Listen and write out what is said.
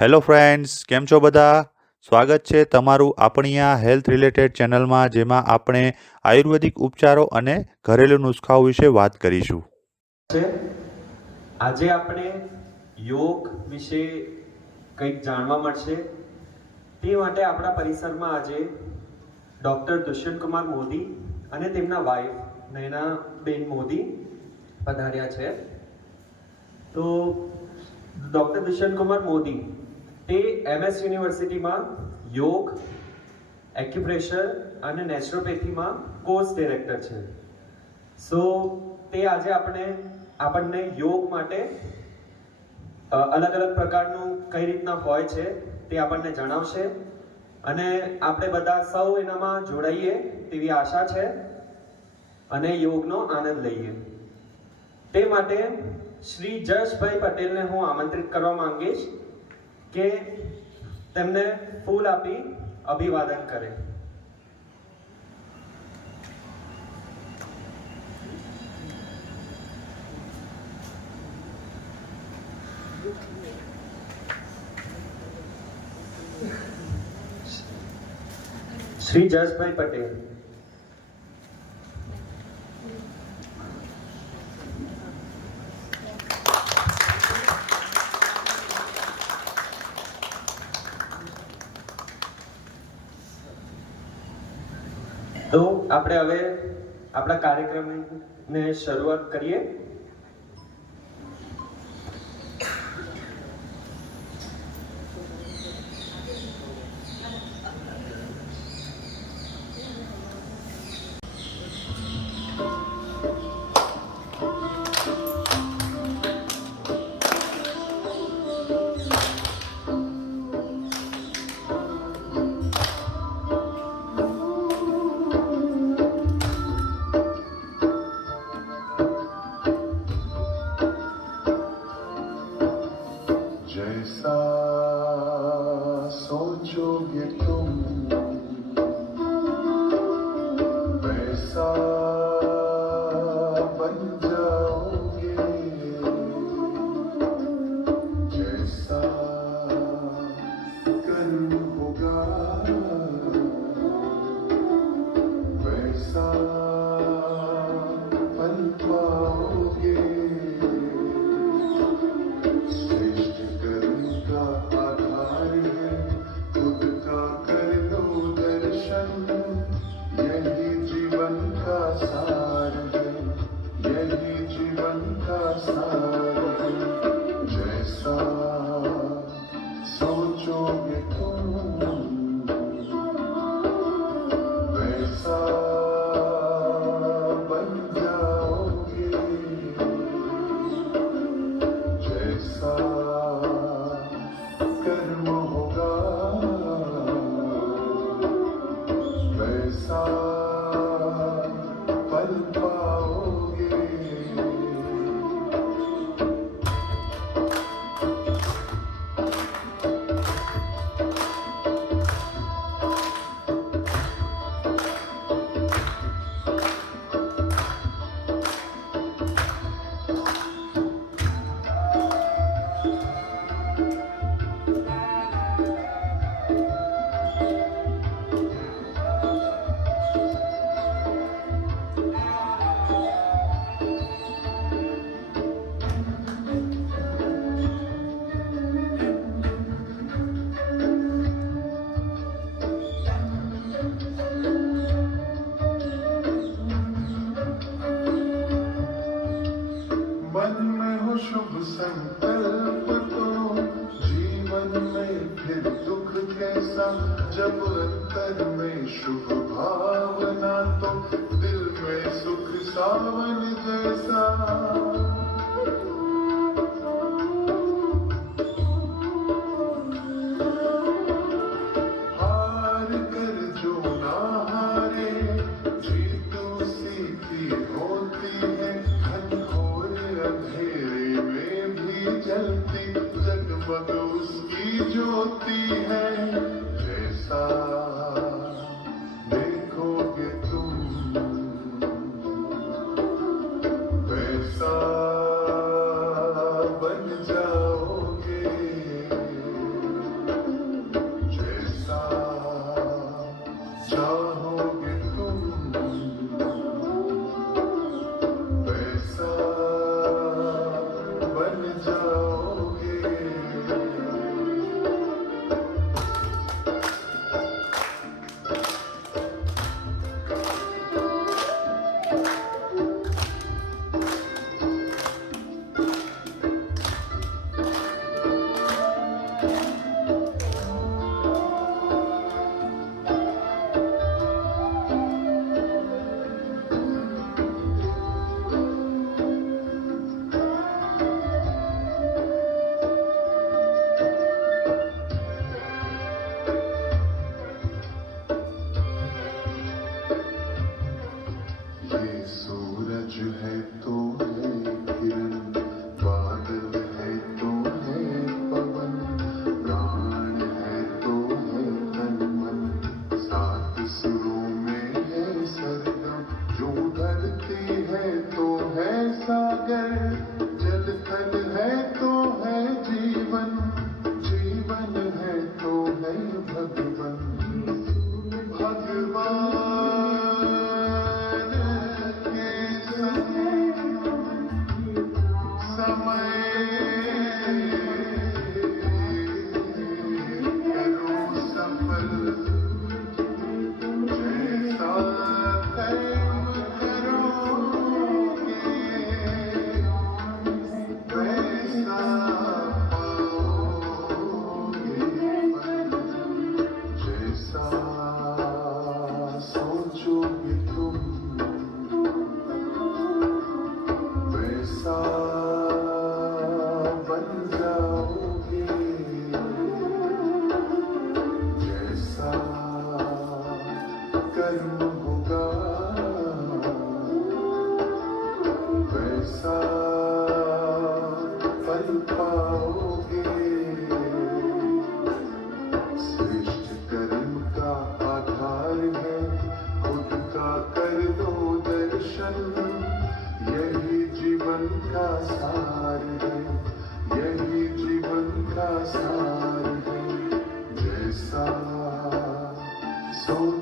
Hello friends, કેમ છો બધા? સ્વાગત છે તમારું આપણી આ હેલ્થ રિલેટેડ ચેનલમાં, જેમાં આપણે આયુર્વેદિક ઉપચારો અને ઘરેલું નુસ્ખાઓ વિશે વાત કરીશું. છે આજે આપણે યોગ વિશે કંઈક જાણવા મળશે. તે માટે આપણા પરિસરમાં આજે ડૉક્ટર દુષ્યંત કુમાર મોદી અને તેમના વાઇફ નયનાબેન મોદી પધાર્યા છે. તો ડૉક્ટર દુષ્યંત કુમાર મોદી તે MS યુનિવર્સિટીમાં યોગ, એક્યુપ્રેશર અને નેચરોપેથીમાં કોર્સ ડિરેક્ટર છે. સો તે આજે આપણને યોગ માટે અલગ અલગ પ્રકારનું કઈ રીતના હોય છે તે આપણને જણાવશે અને આપણે બધા સૌ એનામાં જોડાઈએ તેવી આશા છે અને યોગનો આનંદ લઈએ. તે માટે શ્રી જશભાઈ પટેલને હું આમંત્રિત કરવા માંગીશ કે તેમને ફૂલ આપી અભિવાદન કરે. શ્રી જશભાઈ પટેલ. તો આપણે હવે આપણા કાર્યક્રમને શરૂઆત કરીએ. जैसा सोचोगे तुम वैसा बन जाओगे, जैसा कर्म होगा वैसा फल पाओगे. जैसा सोचोगे तुम वैसा बन जाओगे, जैसा कर्म होगा वैसा फल पाओगे. मन में हो शुभ संकल्प तो जीवन में फिर दुख कैसा. जब अंतर में शुभ भावना तो दिल में सुख सावन जैसा. हार कर जो ना हारे जीत उसी की होती है. घनघोर अंधेरे में भी जलती जगमग उसकी ज्योति है. जैसा देखोगे तुम वैसा बन जाओगे. So